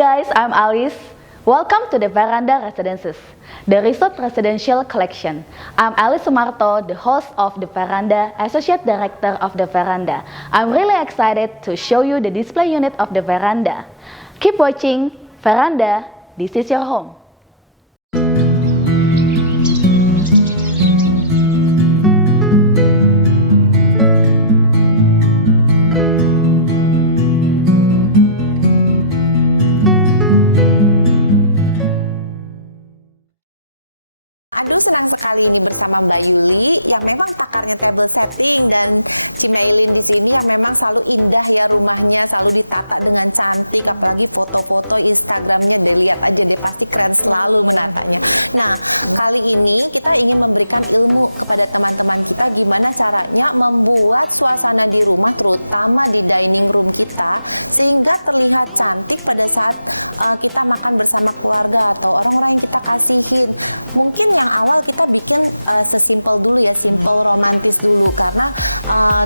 guys, I'm Alice. Welcome to the Veranda Residences, the Resort Residential Collection. I'm Alice Sumarto, the host of the Veranda, Associate Director of the Veranda. I'm really excited to show you the display unit of the Veranda. Keep watching Veranda, this is your home. Senang sekali ini bersama Mbak Yuli yang memang pakarnya table setting dan si Maylin di sini yang memang selalu indah ya rumahnya, selalu ditata dengan cantik, apalagi foto-foto Instagramnya jadi lihat aja deh pasti keren selalu berantakan. Nah kali ini kita ingin memberikan ilmu kepada teman-teman kita gimana caranya membuat suasana di rumah terutama di dining room kita sehingga terlihat cantik pada saat kita makan bersama keluarga atau orang-orang yang kita kasihin. Mungkin yang awal kita bikin sesimpel dulu ya, simple romantis dulu karena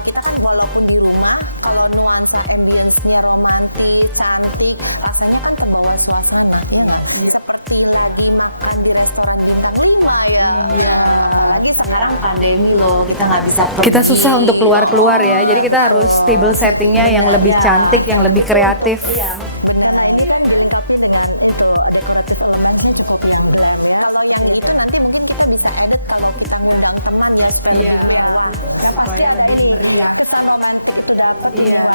kita kan walaupun di rumah kalau nuansa ambience-nya romantis, cantik, rasanya kan terbawa suasana seperti lagi makan di restoran bintang 5 ya. Iya. Tapi sekarang pandemi loh, kita nggak bisa pergi. Kita susah untuk keluar-keluar ya, jadi kita harus table settingnya yang lebih cantik, yang lebih kreatif. Iya, supaya lebih meriah. Iya.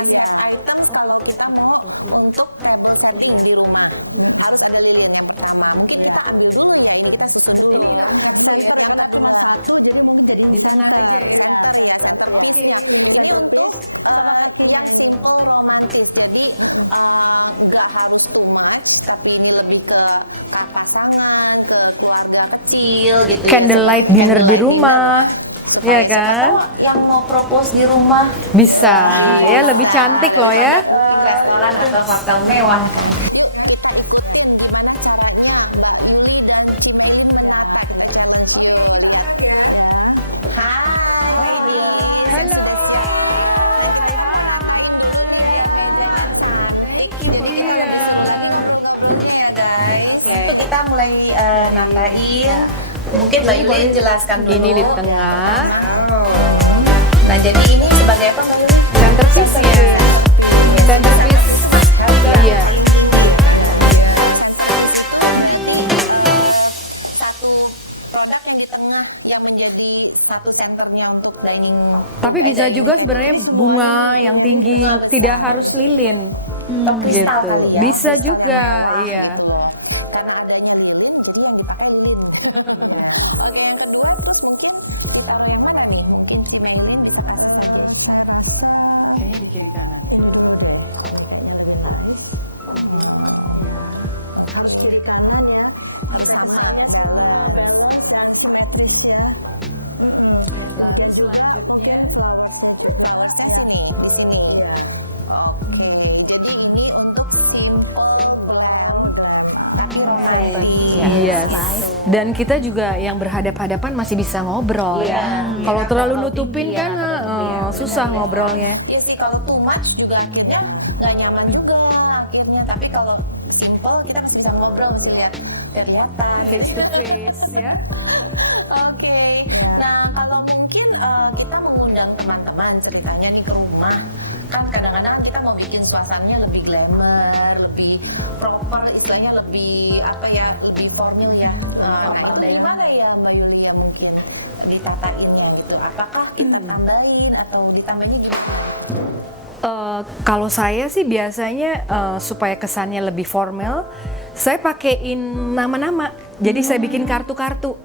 Ini item kalau kita mau untuk table setting di rumah harus ada lilin yang pertama. Mungkin kita ambil dulu ya itu. Ini kita angkat dulu ya. Di tengah aja ya. Oke, lilinnya dulu. Yang simple romantis, jadi nggak harus rumah, tapi ini lebih ke pasangan, ke keluarga kecil gitu. Candlelight dinner di rumah. Iya kan? Yang mau propose di rumah Bisa, ya lebih cantik loh ya. restoran atau hotel mewah. Oke, kita angkat ya. Hai. Oh iya. Halo. Hai hai. Jadi Iya. ngobrolnya ya guys. Itu kita mulai nambahin. Mungkin Mbak Yuli jelaskan dulu. Ini di tengah. Nah jadi ini sebagai apa Mbak Yuli? Centerpiece ya. Centerpiece. Iya. Satu produk yang di tengah yang menjadi satu senternya untuk dining. Tapi bisa juga sebenarnya bunga yang tinggi, tidak harus lilin. Atau kristal Gitu. kali ya. Bisa juga, Wah, iya. gitu loh. Karena adanya lilin, jadi yang dipakai lilin. Iya. Oke, yang kedua terus mungkin ditaruh yang mana nih? Mungkin si Maylin bisa kasih tahu. Kayaknya di kiri kanan ya. Harus kiri kanan ya. Harus sama ya. Balance dan simetris ya. Lalu selanjutnya Bawahnya sini, di sini ya. Oke, jadi ini untuk simple brown, tapi romantis. Yes. Dan kita juga yang berhadap-hadapan masih bisa ngobrol. Iya. Kalau Iya, terlalu kalau nutupin tinggi ya, kan kalau tinggi ya, susah benar. ngobrolnya. Iya sih, kalau too much juga akhirnya nggak nyaman juga akhirnya. Tapi kalau simple kita masih bisa ngobrol sih, lihat kelihatan. Face to face ya. Oke. Nah kalau mungkin kita mengundang teman-teman ceritanya nih ke rumah, kan kadang-kadang kita mau bikin suasananya lebih glamour, lebih proper, istilahnya lebih apa ya, lebih formal ya. Nah itu gimana ya Mbak Yuli ya mungkin ditatainnya gitu? Apakah kita tambahin atau ditambahinnya gimana? Kalau saya sih biasanya supaya kesannya lebih formal, saya pakein nama-nama. Jadi saya bikin kartu-kartu,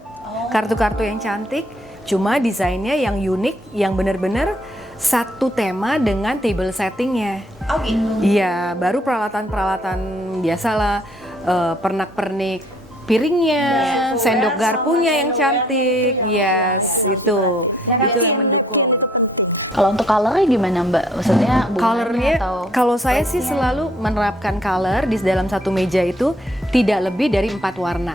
kartu-kartu yang cantik. Cuma desainnya yang unik, yang benar-benar satu tema dengan table settingnya. Oh gitu. Iya, baru peralatan-peralatan biasalah, pernak-pernik piringnya, sendok garpunya yang cantik. Yes, itu yang mendukung. Kalau untuk colornya gimana Mbak? Maksudnya bunganya Colornya, atau kalau saya sih selalu menerapkan color di dalam satu meja itu tidak lebih dari 4 warna.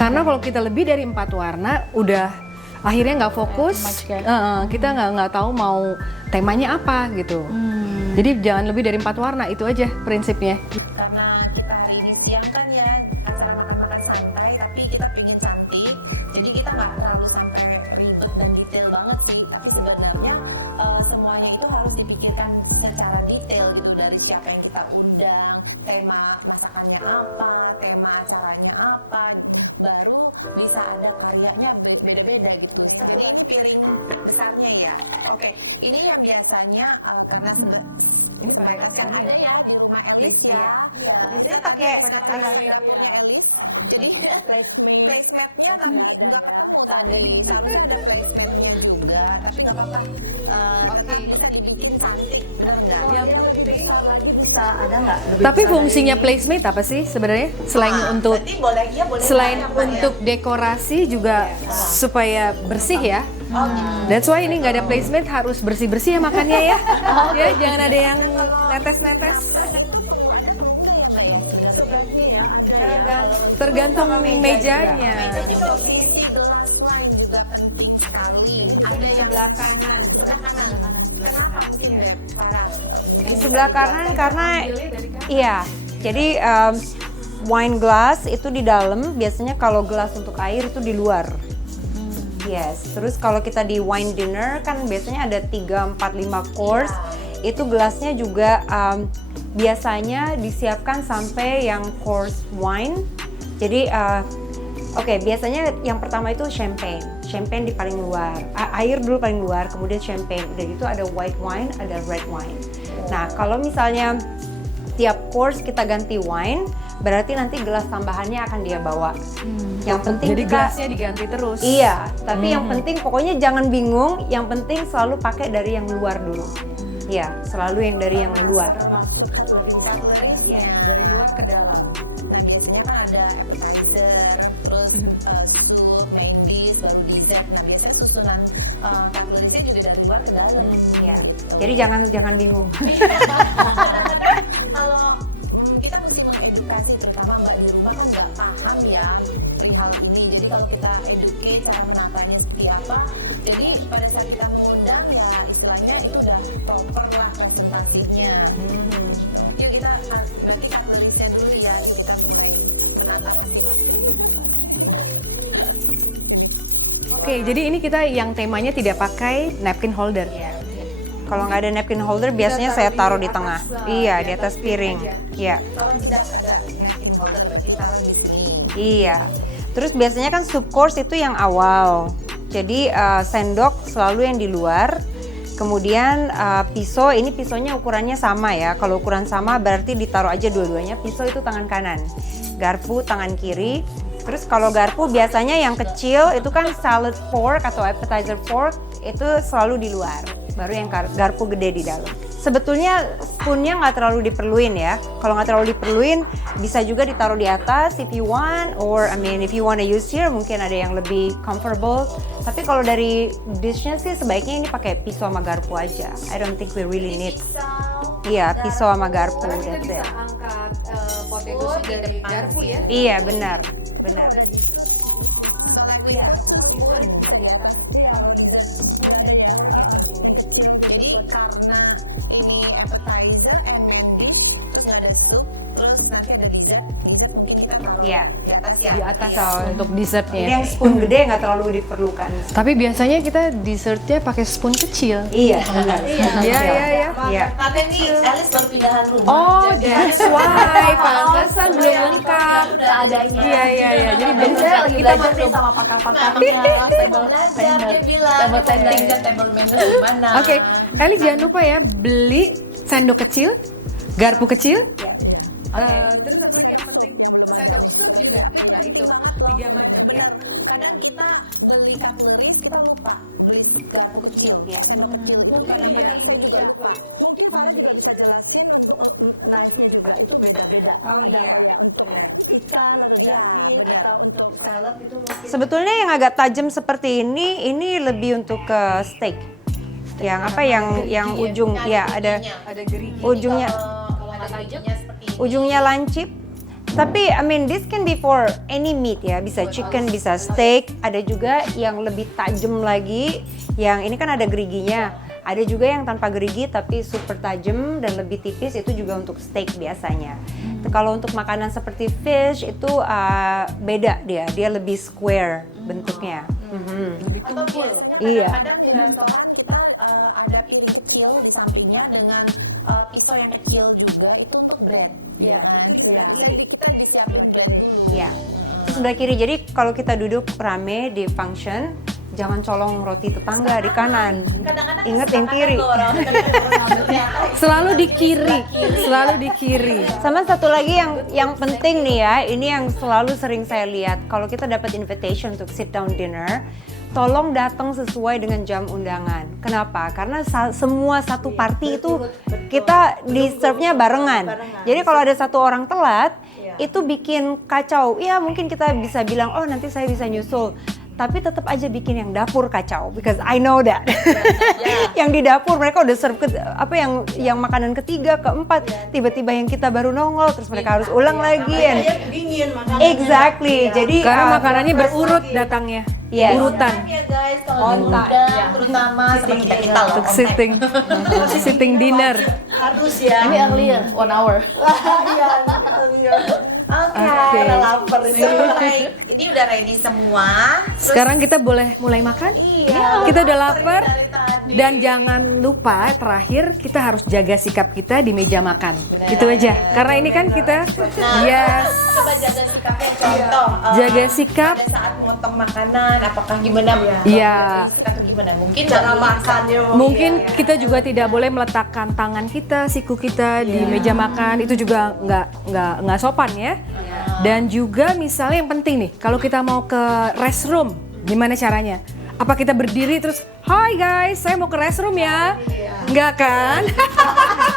Karena kalau kita lebih dari 4 warna, udah akhirnya nggak fokus. Much, ya. Kita nggak tahu mau temanya apa gitu. Jadi jangan lebih dari 4 warna, itu aja prinsipnya. Karena kita hari ini siang kan ya acara makan-makan santai, tapi kita pengen cantik, jadi kita nggak terlalu sampai ribet dan detail banget sih. Tapi sebenarnya semuanya itu harus dipikirkan secara detail gitu, dari siapa yang kita undang, tema masakannya apa, tema acaranya apa, baru bisa ada karyanya beda-beda gitu. Seperti ini piring besarnya ya. Oke, ini yang biasanya karena Ini pakai yang ada ya di rumah Elis ya. Iya. Biasanya pakai Elis. Jadi placematnya tapi nggak ketemu seadanya juga. Tapi nggak apa-apa. Tetap bisa dibikin cantik, benar nggak? Yang penting bisa ada nggak? tapi fungsinya placemat apa sih sebenarnya? Selain untuk Berarti boleh ya, boleh. selain ya, Mbak, ya? untuk dekorasi juga supaya bersih ya. Oh, gitu. That's why ini nggak ada placemat, harus bersih-bersih ya makannya ya. Ya, jangan ada yang netes-netes. Tergantung mejanya. Meja juga posisi gelas wine juga penting sekali. Ada yang sebelah kanan. Sebelah kanan. Kenapa mungkin Beb? Farah? Di sebelah kanan karena iya. Jadi wine glass itu di dalam, biasanya kalau gelas untuk air itu di luar. Yes, terus kalau kita di wine dinner kan biasanya ada 3, 4, 5 course. Itu gelasnya juga biasanya disiapkan sampai yang course wine. Jadi oke, biasanya yang pertama itu champagne. Champagne di paling luar. Air dulu paling luar, kemudian champagne. Udah gitu ada white wine, ada red wine. Nah, kalau misalnya tiap course kita ganti wine, berarti nanti gelas tambahannya akan dia bawa. Yang penting Jadi kita, gelasnya diganti terus. iya, tapi yang penting pokoknya jangan bingung, yang penting selalu pakai dari yang luar dulu. Iya, selalu yang dari yang luar. Termasuk cutleries-nya. Dari luar ke dalam. Nah, biasanya kan ada appetizer, terus soup, main dish, baru dessert. Nah, biasanya susunan cutleries-nya juga dari luar ke dalam. Iya. Jadi jangan bingung. Kadang-kadang kalau kita mesti mengedukasi, terutama mbak di rumah kan nggak paham ya hal ini. Jadi kalau kita educate cara menatanya seperti apa, jadi pada saat kita mengundang ya istilahnya itu udah proper lah presentasinya. Yuk kita berarti cutleries-nya dulu ya, kita Oke, jadi ini kita yang temanya tidak pakai napkin holder. Kalau nggak ada napkin holder, biasanya saya taruh di tengah. Iya, di atas piring. Iya. kalau tidak ada napkin holder berarti taruh di sini. Iya. Terus biasanya kan soup course itu yang awal. Jadi sendok selalu yang di luar. Kemudian pisau, ini pisaunya ukurannya sama ya. Kalau ukuran sama berarti ditaruh aja dua-duanya. Pisau itu tangan kanan, garpu tangan kiri. Terus kalau garpu biasanya yang kecil itu kan salad fork atau appetizer fork, itu selalu di luar. Baru yang garpu gede di dalam. Sebetulnya spoonnya nggak terlalu diperluin ya. Kalau nggak terlalu diperluin, bisa juga ditaruh di atas if you want, or if you want to use here, mungkin ada yang lebih comfortable. Tapi kalau dari dishnya sih sebaiknya ini pakai pisau sama garpu aja. I don't think we really need. Iya, pisau sama garpu. That's it. angkat potato dari garpu ya. Iya, benar. Iya, kalau dessert bisa di atas. Iya, kalau dessert bisa di atas. Jadi karena ini appetizer, main dish, terus nggak ada soup, terus nanti ada dessert mungkin kita taruh Iya. di atas ya. Di atas Iya. untuk Ini dessertnya. yang spoon gede nggak terlalu diperlukan. Tapi biasanya kita dessertnya pakai spoon kecil. Iya, benar. Iya. Karena nih Alice baru pindahan rumah. Oh, jadi that's why. Pantesan belum lengkap. Seadanya. Iya. Jadi belum Saya lagi kita belajar nih sama pakar-pakarnya, table belajar dia bilang table setting. belajar table manner gimana. Oke, Elis jangan lupa ya beli sendok kecil, garpu kecil. Terus apa lagi yang penting? Sendok sup juga. Nah itu 3 macam ya. Kadang kita beli cutleries kita lupa beli garpu kecil. Sendok kecil pun kadang Iya. Indonesia lupa. Mungkin Farah juga bisa jelasin untuk live-nya juga itu beda-beda. Oh iya. Untuk ikan, atau untuk salad itu mungkin. Sebetulnya yang agak tajam seperti ini lebih untuk ke steak. Yang apa yang ujung ya ada Ada gerigi. ujungnya Kalau ada giginya seperti ini. ujungnya lancip. Tapi this can be for any meat ya, bisa chicken, bisa steak. Ada juga yang lebih tajam lagi, yang ini kan ada geriginya. Ada juga yang tanpa gerigi tapi super tajam dan lebih tipis, itu juga untuk steak biasanya. Kalau untuk makanan seperti fish itu beda dia lebih square bentuknya. Lebih Atau tumpul. biasanya Iya. kadang-kadang di restoran kita ada piring kecil di sampingnya dengan pisau yang kecil juga, itu untuk bread. Iya, kan? itu di sebelah Ya, kiri. Kita disiapin bread dulu. Iya. Itu sebelah kiri. Jadi kalau kita duduk rame di function, jangan colong roti tetangga di kanan. Kadang-kadang Ingat yang kiri. Selalu di kiri, selalu di kiri. Sama satu lagi yang penting nih ya, ini yang selalu sering saya lihat. Kalau kita dapat invitation untuk sit down dinner, tolong datang sesuai dengan jam undangan. Kenapa? Karena semua satu party itu kita di serve-nya barengan. Jadi kalau ada satu orang telat, itu bikin kacau. Ya mungkin kita bisa bilang, oh nanti saya bisa nyusul. Tapi tetap aja bikin yang dapur kacau, because I know that. Yang di dapur mereka udah serve yang makanan ketiga, keempat, tiba-tiba yang kita baru nongol, terus mereka harus ulang lagi. Dingin makanannya. Exactly. Jadi Karena makanannya berurut datangnya, Yes. urutan. Ya guys, kalau On diundang, time. terutama sama kita loh. Untuk sitting dinner. Harus ya. Ini earlier, 1 hour. Iya, iya. Oke, Oke. Udah lapar ini. So, baik. Ini udah ready semua. Terus, Sekarang kita boleh mulai makan? iya, Kita udah lapar. dari tadi. Dan jangan lupa terakhir kita harus jaga sikap kita di meja makan. Itu aja. Karena ini kan kita yes, Coba jaga sikapnya, contoh. jaga sikap. Pada saat motong makanan, apakah gimana? Iya. Atau gimana? Mungkin Cara nggak bisa. makannya Mungkin kita juga tidak boleh meletakkan tangan kita, siku kita di meja makan. Itu juga nggak sopan ya. Dan juga misalnya yang penting nih, kalau kita mau ke restroom, gimana caranya? Apa kita berdiri terus, "Hai guys, saya mau ke restroom ya?" Nggak kan?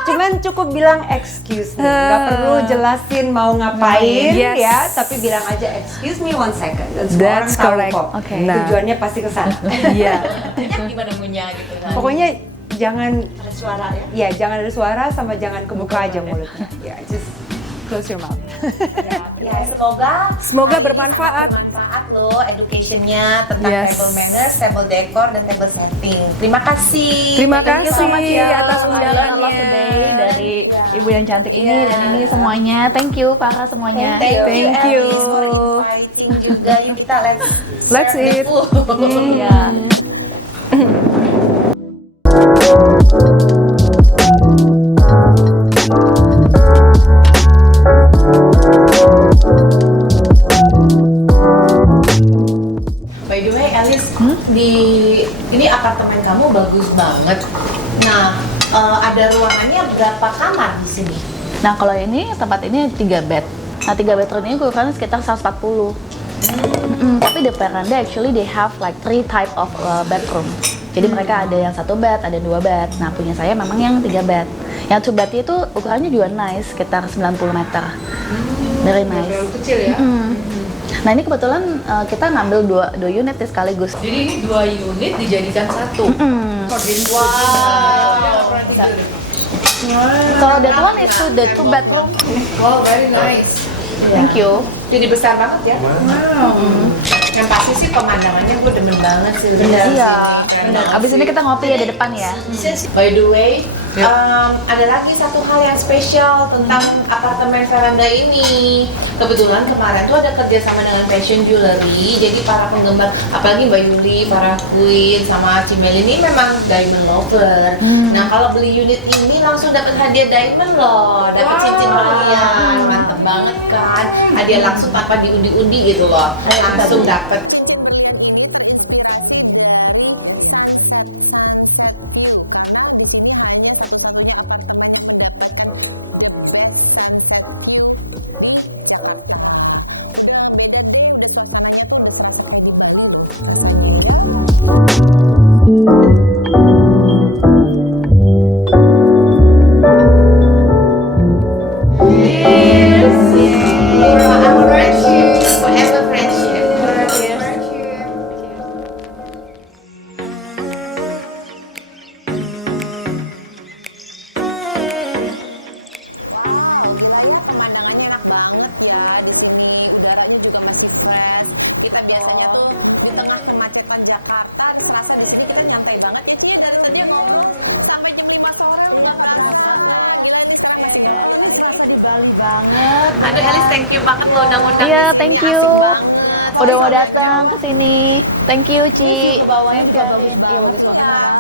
Cuman cukup bilang excuse me, nggak perlu jelasin mau ngapain Yes. ya, tapi bilang aja excuse me 1 second. Dan semua That's orang tahu correct. kok. Oke. Nah. Tujuannya pasti ke sana. Iya. Gimana punya gitu kan? Pokoknya jangan ada suara ya. ya jangan ada suara sama jangan kebuka aja mulutnya. Ya, just close your mouth. Ya, semoga hari ini bermanfaat. sangat bermanfaat loh education-nya tentang Yes. table manners, table decor, dan table setting. Terima kasih. Terima Thank you so much kasih ya atas I learned a lot undangannya. today dari ibu yang cantik ini dan ini semuanya. Thank you para semuanya. Thank Thank you, you. Alice, for inviting juga. Yuk kita Let's share the eat. food. Iya. By the way, Alice, ini apartemen kamu bagus banget. Nah, ada ruangannya berapa kamar di sini? Nah kalau ini tempat ini 3 bed. Nah 3 bedroom ini ukurannya sekitar 140. Tapi di veranda actually they have like 3 type of bedroom. Jadi mereka ada yang 1 bed, ada 2 bed. Nah punya saya memang yang 3 bed. Yang 2 bed itu ukurannya juga nice, sekitar 90 meter. Very nice. Kecil ya. Nah ini kebetulan kita ngambil 2 unit nih sekaligus. Jadi ini 2 unit dijadikan 1. So that one is the 2 bedroom. Wow, very nice. Thank you. Jadi besar banget ya. Yang pasti sih pemandangannya gue demen banget sih. Iya. Abis ini kita ngopi ya di depan ya. By the way, ada lagi satu hal yang spesial tentang apartemen veranda ini. Kebetulan kemarin tuh ada kerjasama dengan Fashion Jewelry. Jadi para penggemar, apalagi Mbak Yuli, para Queen, sama Cimel ini memang diamond lover. Nah kalau beli unit ini langsung dapat hadiah diamond loh, dapat cincin berlian, mantep banget kan? Hadiah langsung tanpa diundi-undi gitu loh, langsung dapat. Our friendship, forever friendship. Kita biasanya tuh di tengah kemacetan Jakarta, terasa dari kita santai banget. Intinya dari saja ngomong sampai jam 5 sore udah nggak berasa ya. Iya. Bali banget. Aduh Elis, thank you banget lo udah ngundang. Iya, ke sini, thank asik you. banget. Udah mau datang ke sini. Thank you, Ci. Ke bawah Thank you, juga Arin. bagus Iya, bagus banget memang.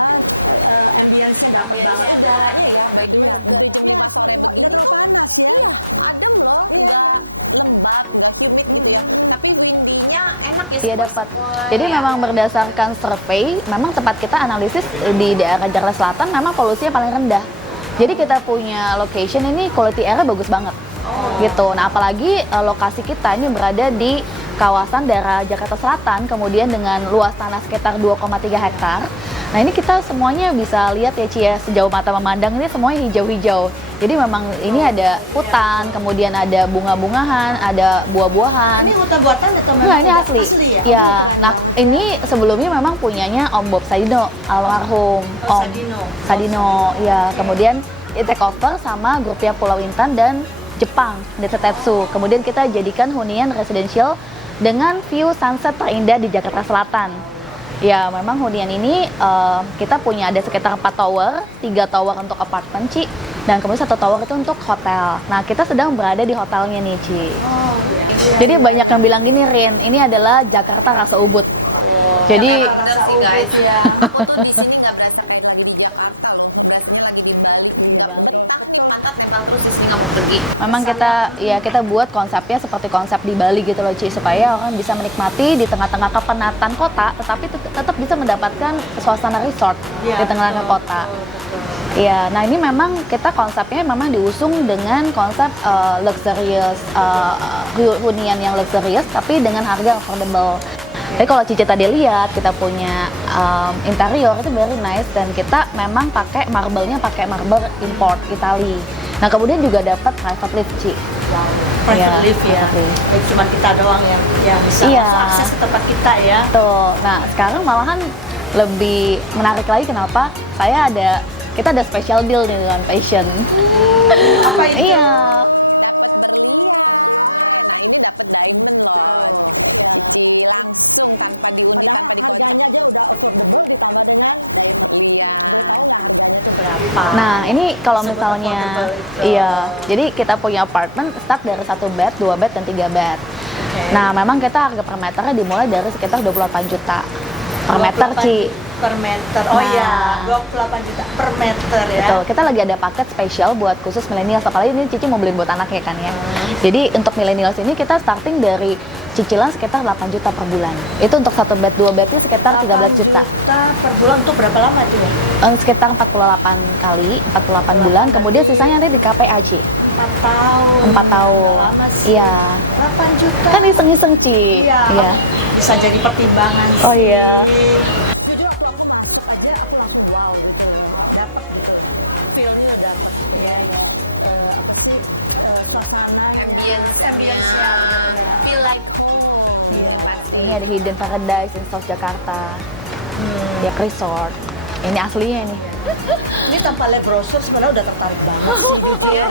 Ambience-nya Tapi mimpinya enak ya. Iya dapat. Jadi memang berdasarkan survei, memang tempat kita analisis di daerah Jakarta Selatan memang polusinya paling rendah. Jadi kita punya location ini quality air bagus banget. Gitu. Nah, apalagi lokasi kita ini berada di kawasan daerah Jakarta Selatan, kemudian dengan luas tanah sekitar 2,3 hektar. Nah, ini kita semuanya bisa lihat ya Ci ya, sejauh mata memandang ini semuanya hijau-hijau. Jadi memang ini ada hutan, kemudian ada bunga-bungahan, ada buah-buahan. Ini hutan buatan atau Enggak, ini asli. ya? Ya, nah ini sebelumnya memang punyanya Om Bob Sadino, almarhum Oh, Om Sadino. Sadino. Ya, kemudian di take over sama grupnya Pulau Intan dan Jepang, Tetsu. Kemudian kita jadikan hunian residential dengan view sunset terindah di Jakarta Selatan. Ya, memang hunian ini kita punya ada sekitar 4 tower, 3 tower untuk apartemen, Ci, dan kemudian 1 tower itu untuk hotel. Nah, kita sedang berada di hotelnya nih, Ci. Jadi banyak yang bilang gini, Rin, ini adalah Jakarta rasa Ubud. Jadi, Bener sih guys. Aku tuh di sini nggak berasa naik lagi di Jakarta loh. Sebenarnya lagi di Bali. Di Bali. Mantap tembak terus di sini nggak mau pergi. memang kita buat konsepnya seperti konsep di Bali gitu loh, Ci, supaya orang bisa menikmati di tengah-tengah kepenatan kota, tetapi tetap bisa mendapatkan suasana resort di tengah-tengah kota. Iya, nah ini memang kita konsepnya memang diusung dengan konsep luxurious, hunian yang luxurious tapi dengan harga affordable. Jadi kalau Cici tadi lihat, kita punya interior itu very nice dan kita memang pakai marble-nya pakai marble import Itali. Nah kemudian juga dapat private lift, Ci. Private Iya, lift ya. private lift. Jadi cuma kita doang yang bisa Iya. langsung akses ke tempat kita ya. Tuh, nah sekarang malahan lebih menarik lagi kenapa? Kita ada special deal nih dengan Passion. Apa itu? Iya. Berapa? Nah, ini kalau Sebut misalnya affordable itu. iya, jadi kita punya apartemen start dari 1 bed, 2 bed dan 3 bed. Oke. Nah, memang kita harga per meternya dimulai dari sekitar 28 juta per meter, 28 Ci. Per meter. Oh Nah. iya, 28 juta per meter ya. Betul, kita lagi ada paket spesial buat khusus milenial. Apalagi ini Cici mau beliin buat anak ya kan ya. Jadi untuk milenial ini kita starting dari cicilan sekitar 8 juta per bulan. Itu untuk 1 bed, 2 bednya sekitar 13 juta. Per bulan untuk berapa lama tuh ya? Sekitar 48 kali, 48 bulan. Kemudian sisanya nanti di KPAJ. 4 tahun. 4 tahun. Lama sih. Iya. 8 juta. Kan iseng-iseng, Ci. Iya. Iya. Bisa jadi pertimbangan sih. Oh iya. Jujur aku langsung saja aku langsung wow. Dapat feel-nya dapat. Iya, iya. Apa sih? Suasana Ambience-nya. Feel like Iya. Ini ada Hidden Paradise in South Jakarta. Ya resort. Ini aslinya nih. ini tanpa lihat brosur sebenarnya udah tertarik banget sih gitu ya.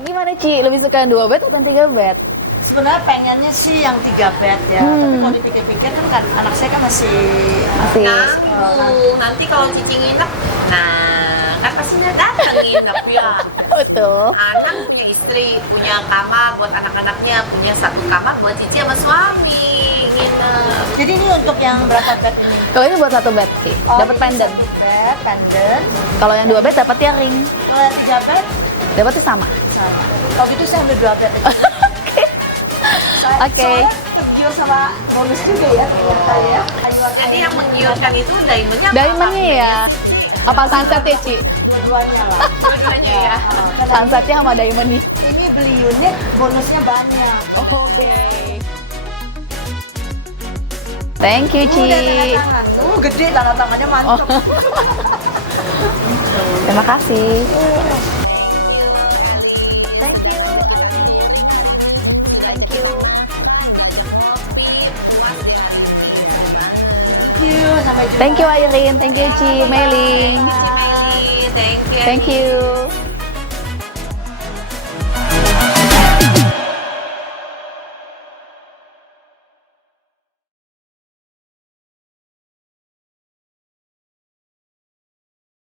Gimana, Ci? Lebih suka yang 2 bed atau yang 3 bed? Sebenarnya pengennya sih yang 3 bed ya. Tapi kalau dipikir-pikir kan anak saya kan masih Asik. nanggung. Nanti kalau Cici nginep, nah kan pastinya datang nginep ya. Betul. Anak punya istri, punya kamar buat anak-anaknya, punya 1 kamar buat Cici sama suami nginep. Jadi ini untuk yang berapa bed ini? Kalau ini buat 1 bed sih, dapat ini pendant. 1 bed, pendant. Kalau yang 2 bed dapat ring. Kalau yang 3 bed Dapatnya sama. sama. Kalau gitu saya ambil 2 bed aja. Oke. Soalnya tergiur sama bonus juga ya ternyata ya. Jadi yang menggiurkan itu diamondnya apa? Diamondnya ya. Apa sunset ya, Ci? Dua-duanya lah. Dua-duanya ya. Sunsetnya sama diamondnya. Ini beli unit bonusnya banyak. Oke. Thank you, Ci. Udah tanda tangan. Gede tanda tangannya mantap. Terima kasih. Thank you, Aileen. Thank you. Sampai jumpa. Thank you, Aileen. Thank you, Ci. Mailing. Bye. Thank you. Thank you.